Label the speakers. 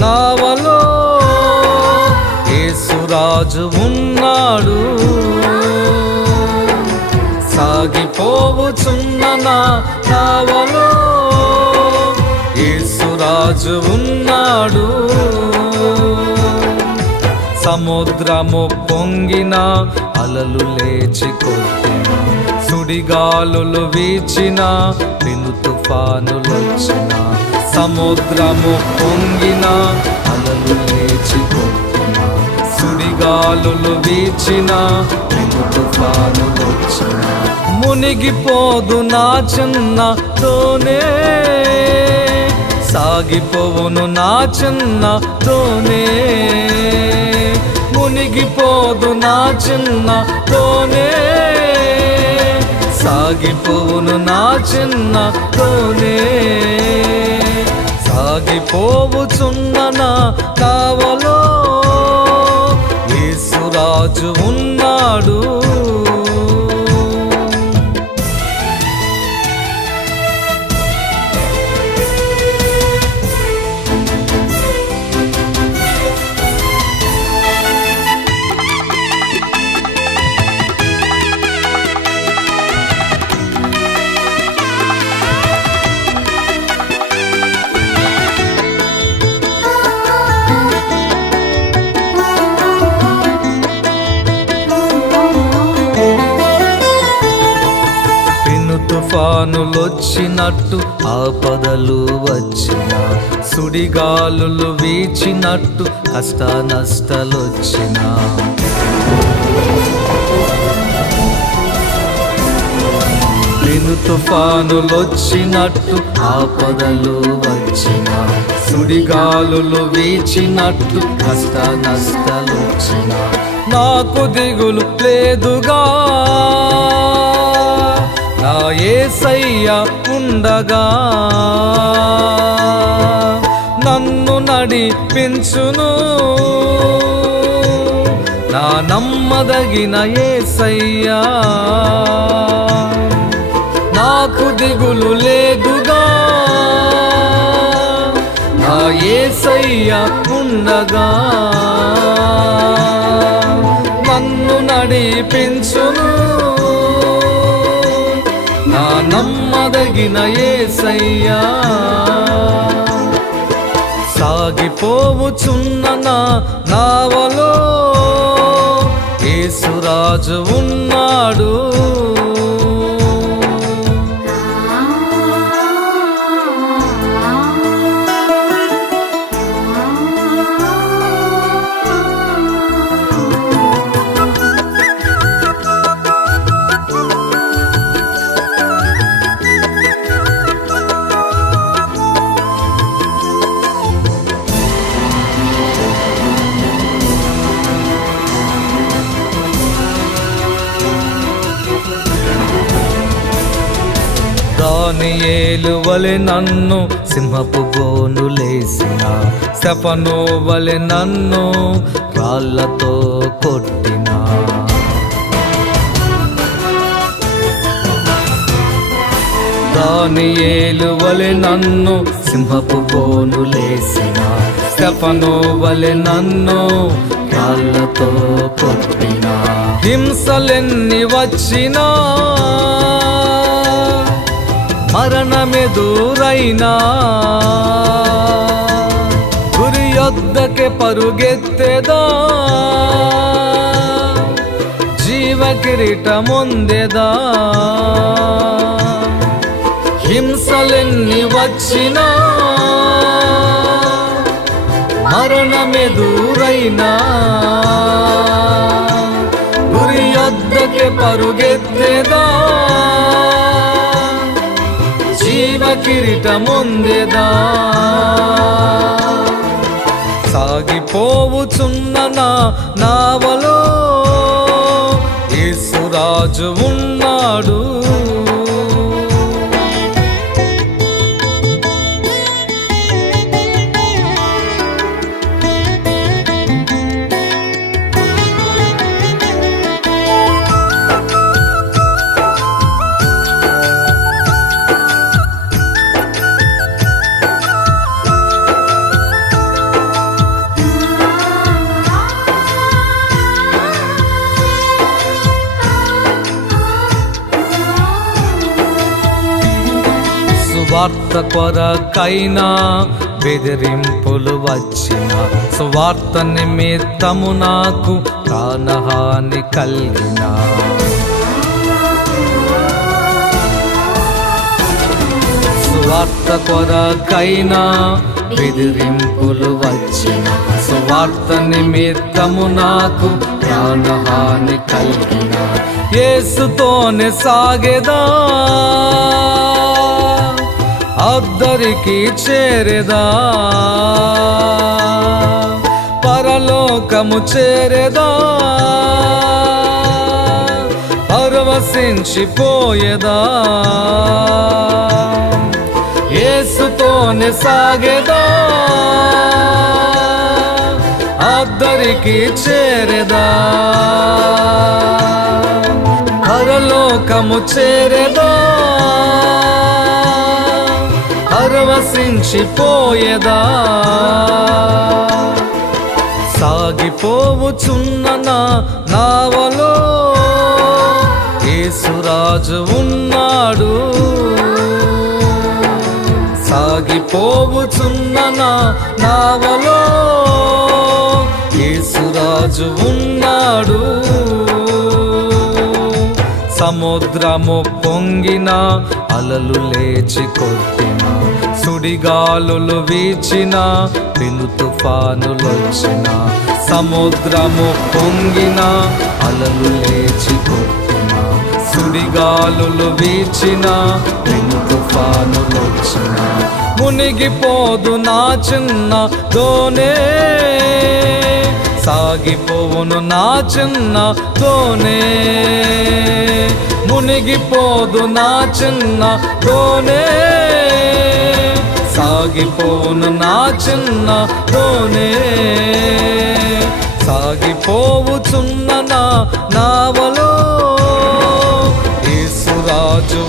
Speaker 1: నావలో యేసురాజు ఉన్నాడు. సాగిపోవుచున్న నా నావలో యేసురాజు ఉన్నాడు. సముద్రము పొంగిన అలలు లేచి కొట్టిన సుడిగాలులు వీచిన పెను తుఫానులొచ్చిన సముద్రము పొంగిన అలలు లేచి కొట్టిన సుడిగాలులు వీచిన పెను తుఫానులొచ్చిన. మునిగిపోదు నా చిన్న తోనే సాగిపోవును నా చిన్న తోనే మునిగిపోదు నా చిన్న తోనే సాగిపోవును నా చిన్న తోనే సాగిపోవుచున్న నా కావలో. యేసురాజు ఉన్నాడు. తుఫానులొచ్చినట్టు ఆపదలు వచ్చిన సుడిగాలులు వీచినట్టు కష్ట నష్టాలొచ్చిన పెను తుఫానులొచ్చినట్టు ఆపదలు వచ్చిన సుడిగాలులు వీచినట్టు కష్ట నష్టాలొచ్చిన నాకు దిగులు లేదుగా. ఏసయ్య ఉండగా. నన్ను నడిపించును. నా నమ్మదగిన ఏసయ్యా. నాకు దిగులు లేదుగా. నా ఏసయ్య ఉండగా. నన్ను నడిపించును. నమ్మదగిన ఏసయ్యా. సాగిపోవుచున్న నా నావలో ఏసురాజు ఉన్నాడు. దానియేలు వలె నన్ను సింహపు గోనులేసిన శపను వలె నన్ను రాళ్ళతో కొట్టిన. దానియేలు వలె నన్ను సింహపు గోనులేసిన శపను వలె నన్ను రాళ్ళతో కొట్టిన. హింసలెన్ని వచ్చినా మరణమెదురైనా గురి యొద్దకే పరుగెత్తేదా. జీవ కిరీటముందేదా హింసలెన్ని వచ్చినా. మరణమెదురైనా గురి యొద్దకే పరుగెత్తేదా. కిరీటముందేదా? సాగిపోవుచున్న నా నావలో యేసురాజు ఉన్నాడు స్వార్థ కొరకైనా బెదిరింపులు వచ్చిన స్వార్థ నిమిత్తము నాకు ప్రాణహాని కలిగిన. స్వార్థ కొరకైనా బెదిరింపులు వచ్చిన స్వార్థ నిమిత్తము నాకు ప్రాణహాని కలిగిన. ఏసుతోనే సాగేదా. అద్దరికి చేరేదా? పరలోకము చేరేదా? పరవశించిపోయేదా? ఏసుతోనే సాగేదా? అద్దరికి చేరేదా? పరలోకము చేరేదా? పరవశించిపోయేదా సాగిపోవుచున్న నా నావలో యేసురాజు ఉన్నాడు. సాగిపోవుచున్న నా నావలో యేసురాజు ఉన్నాడు. సముద్రము పొంగిన అలలు లేచి కొట్టిన సుడిగాలులు వీచిన పెను తుఫానులొచ్చిన సముద్రము పొంగిన అలలు లేచి కొట్టిన సుడిగాలులు వీచిన పెను తుఫానులొచ్చిన మునిగిపోదు నా చిన్న దోనే సాగిపోవును నా చిన్న తోనే మునిగిపోదు నా చిన్న తోనే సాగిపోను నా చిన్న తోనే సాగిపోవుచున్న నా నావలో యేసురాజు